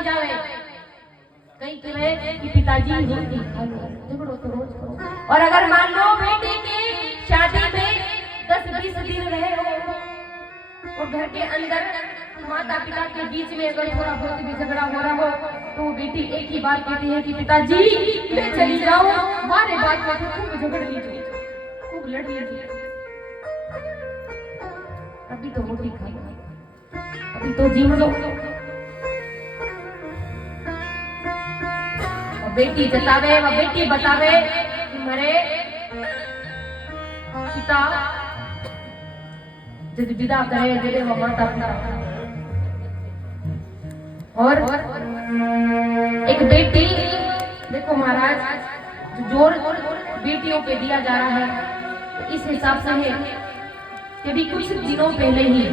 मिल जावे, कहीं कहे कि पिताजी रोटी खा लो, झगड़ो तो रोज करो। और अगर मान लो बेटी की शादी में 10-20 दिन रहे हो और घर के अंदर माता पिता के बीच में अगर थोड़ा बहुत भी झगड़ा हो रहा हो, तो बेटी एक ही बात कहती है कि पिताजी मैं चली जाऊं, हमारे बात में खूब झगड़ लीजिए, खूब लड़ लीजिए, अभी तो रोटी खा लो, अभी तो जीव लो। बेटी जतावे व बेटी बतावे कि मेरे पिता जब विदा करे जरे वो माता पिता। और एक बेटी देखो महाराज, जोर बेटियों पे दिया जा रहा है, तो इस हिसाब से है कि भी कुछ दिनों पहले ही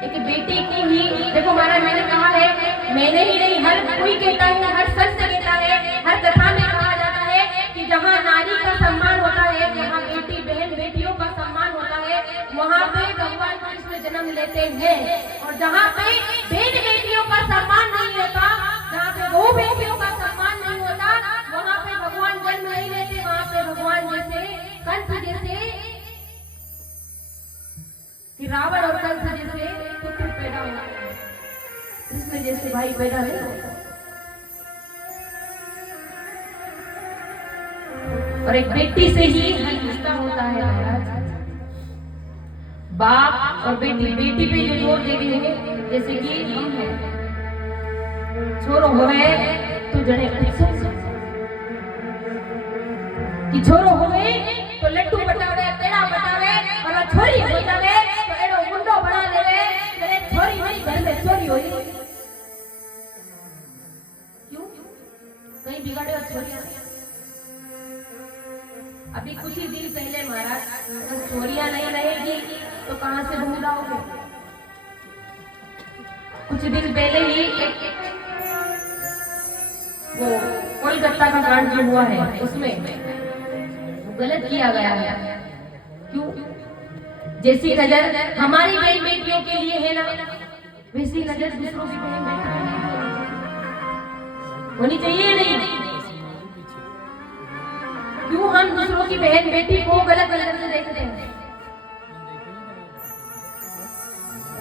एक बेटी की ही देखो महाराज, मैंने कहा है, मैंने ही नहीं हर कोई कहता है, हर संत कहता है, हर कथा में कहा जाता है कि जहाँ नारी का सम्मान होता है, जहाँ बेटी बहन बेटियों का सम्मान होता है, वहाँ पे भगवान कृष्ण जन्म लेते हैं। और जहाँ पे बहन बेटियों का सम्मान नहीं होता, जहाँ पे वो बेटियों का सम्मान नहीं होता, वहाँ पे भगवान जन्म नहीं लेते, वहाँ पे भगवान जैसे कंस जैसे रावण और कंस जैसे पुत्र पैदा होता है, कृष्ण जैसे भाई पैदा नहीं होता। और एक बेटी से ही रिश्ता होता है महाराज, बाप और बेटी, बेटी पे जो जोर दे रही है, जैसे कि हम हैं, छोरो होवे तो जड़े कि छोरो होवे तो लड्डू बटावे, पेड़ा बटावे, और छोरी हो जावे तो एडो गुंडो बना देवे, अरे छोरी नहीं घर में चोरी होई, क्यों कहीं बिगाड़े और छोरियां। अभी कुछ ही दिन पहले महाराज, अगर छोरियां नहीं रहेगी तो कहां से बहू लाओगे। कुछ दिन पहले ही वो कोलकाता का कांड जो हुआ है, उसमें गलत किया गया है। क्यों? जैसी नजर हमारी बहन बेटियों के लिए है ना, वैसी नजर दूसरों की बहन बेटियों होनी चाहिए नहीं। क्यों हम दूसरों की बहन बेटी को गलत नजर से देखते हैं?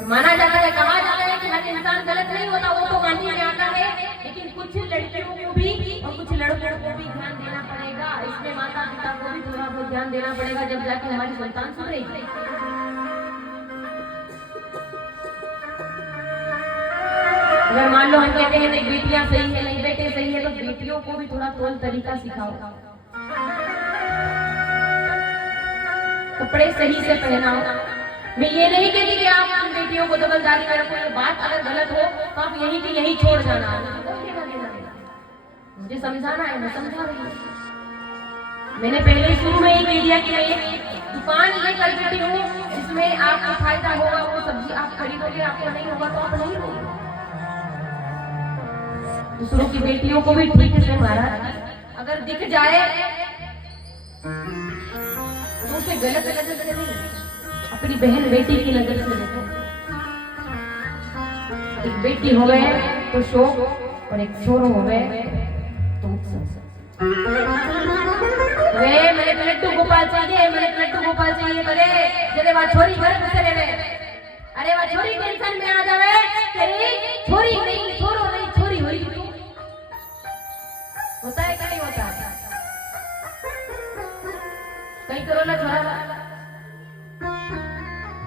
माना जाता है, कहा जाता है कि हर इंसान गलत नहीं होता, वो तो गांधी में आता है, लेकिन कुछ लड़कियों को भी और कुछ लड़कों को भी ध्यान देना पड़ेगा। इसमें माता पिता को भी थोड़ा बहुत ध्यान देना पड़ेगा, जब जाके हमारी संतान सुधरेगी। अगर मान लो हम कहते हैं नहीं बेटियां सही है, नहीं बेटे सही है, तो बेटियों को भी थोड़ा तौल तरीका सिखाओ, कपड़े सही से पहनाओ। मैं ये नहीं कहती कि आप उन बेटियों को दबलदारी में रखो, ये बात अगर गलत हो तो आप यही की यही छोड़ जाना। मुझे समझाना है, मैं समझा रही हूँ। मैंने पहले शुरू में ही कह दिया कि मैं दुकान लेकर बैठी हूँ, इसमें आपको फायदा होगा, वो सब्जी आप खरीदोगे, आपको नहीं होगा तो आप नहीं लोगे। दूसरों की बेटियों को भी ठीक से महाराज अगर दिख जाए तो उसे गलत नजर से नहीं, अपनी बहन बेटी की नजर से देखो। एक बेटी हो गए तो शोक, और एक छोरो हो गए तो वे मेरे लड्डू गोपाल चाहिए, मेरे लड्डू गोपाल चाहिए, बड़े जरे वहाँ छोरी घर में चले गए, अरे वहाँ छोरी टेंशन में आ जावे, अरे छोरी नहीं छोरो नहीं छोरी हुई, होता है क्या नहीं होता? कहीं करो ना छोरा,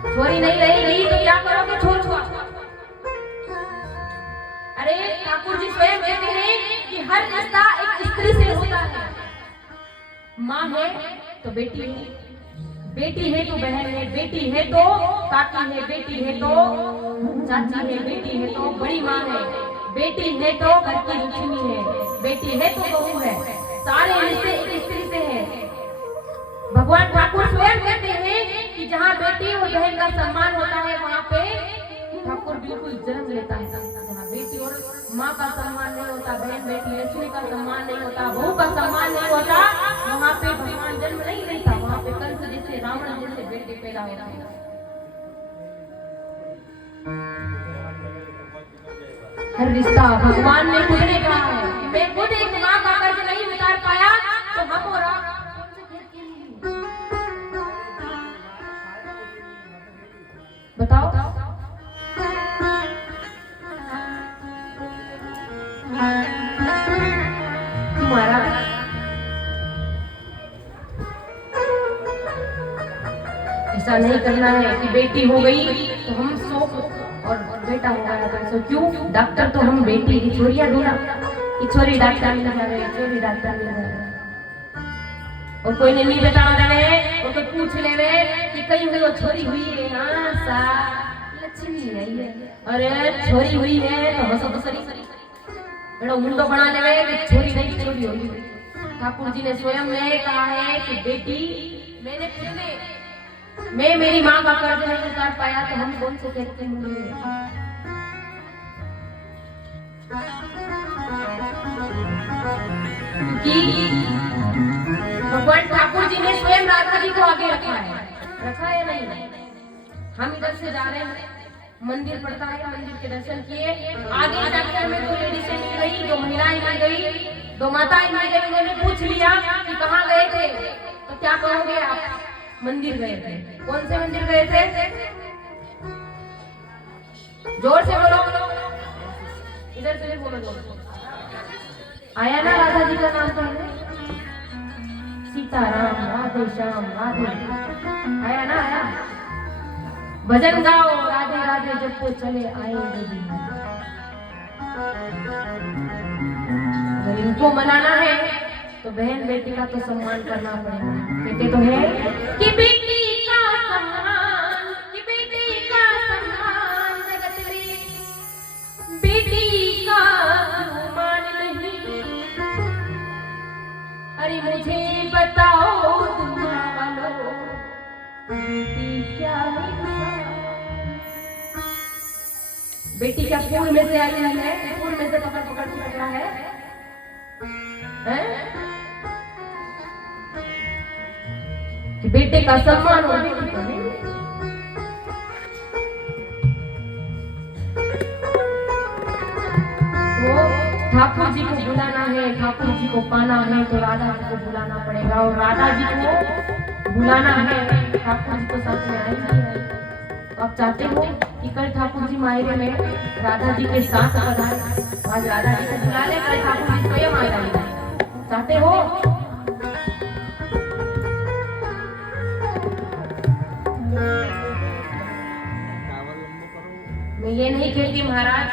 छोरी नहीं रहेगी तो क्या करोगे? छोड़ छुआ। अरे ठाकुर जी स्वयं कहते हैं कि हर रिश्ता एक स्त्री से होता है। माँ है तो बेटी है, बेटी है तो बहन है, बेटी है तो काकी है, बेटी है तो चाची है, बेटी है तो बड़ी माँ है, बेटी है तो घर की लक्ष्मी है, बेटी है तो बहू है। सारे रिश्ते एक स्त्री से है। भगवान ठाकुर स्वयं कहते हैं कि जहाँ बेटी और बहन का सम्मान होता है, वहाँ पे ठाकुर बिल्कुल जन्म लेता है। जहाँ बेटी और माँ का सम्मान नहीं होता, बहन बेटी लक्ष्मी का सम्मान नहीं होता, बहू का सम्मान नहीं होता, वहाँ पे भगवान जन्म नहीं लेता, वहाँ पे कंस जैसे रावण जैसे बेटे पैदा होता है। हर रिश्ता भगवान ने खुद ने कहा है कि मैं खुद एक माँ का कर्ज नहीं उतार पाया तो हम और आप कौन से खेत के लिए? बताओ। तुम्हारा ऐसा नहीं करना है कि बेटी हो गई तो हम सो और बेटा हो गया तो सो। क्यों? डॉक्टर तो हम बेटी की छोरिया ढूंढा कि छोरी डॉक्टर मिल जाए, छोरी डॉक्टर मिल जाए, और कोई ने नहीं बताना देवे और कोई पूछ लेवे कि कहीं हुई वो छोरी हुई है। हाँ सा लक्ष्मी आई है, अरे छोरी हुई है तो हंसो तो सरी बड़ा मुंडो बना लेवे कि छोरी नहीं छोरी होगी। ठाकुर जी ने स्वयं ने कहा है कि बेटी मैंने खुद ने मैं मेरी माँ का कर्ज नहीं उतार पाया तो हम कौन से कहते हैं? क्योंकि भगवान ठाकुर जी ने स्वयं राधा जी को आगे रखा है या नहीं? हम इधर से जा रहे हैं, मंदिर पड़ता है, मंदिर के दर्शन किए, आगे जाके हमें दो लेडीज मिल गई, दो महिलाएं मिल गई, दो माताएं मिल गई। उन्होंने पूछ लिया कि कहाँ गए थे, तो क्या कहोगे आप? मंदिर गए थे। कौन से मंदिर गए थे? जोर से बोलो, इधर से बोलो जोर। आया ना राधा जी का नाम पहले? सीताराम राधे श्याम राधे, आया ना? आया। भजन गाओ राधे राधे जब को चले आएंगे दिन। अगर इनको मनाना है तो बहन बेटी का तो सम्मान करना पड़ेगा। कहते तो है कि बेटी का सम्मान, कि बेटी का सम्मान जगत में बेटी का मान नहीं। अरे मुझे बताओ दुनिया वालों, बेटी क्या है? बेटी क्या फूल में से आई है? फूल में से पकड़ पकड़ के रखा है? कि बेटे का सम्मान हो, बेटी का नहीं। तो ठाकुर जी को बुलाना है, ठाकुर जी को पाना है तो राधा जी को बुलाना पड़ेगा, और राधा जी को बुलाना है ठाकुर जी को साथ में आएंगे। तो आप चाहते हो कि कल ठाकुर जी मायरे में राधा जी के साथ पधारे, आज राधा जी को बुला ले, कल ठाकुर जी स्वयं आ जाएंगे। चाहते हो? मैं ये नहीं कहती महाराज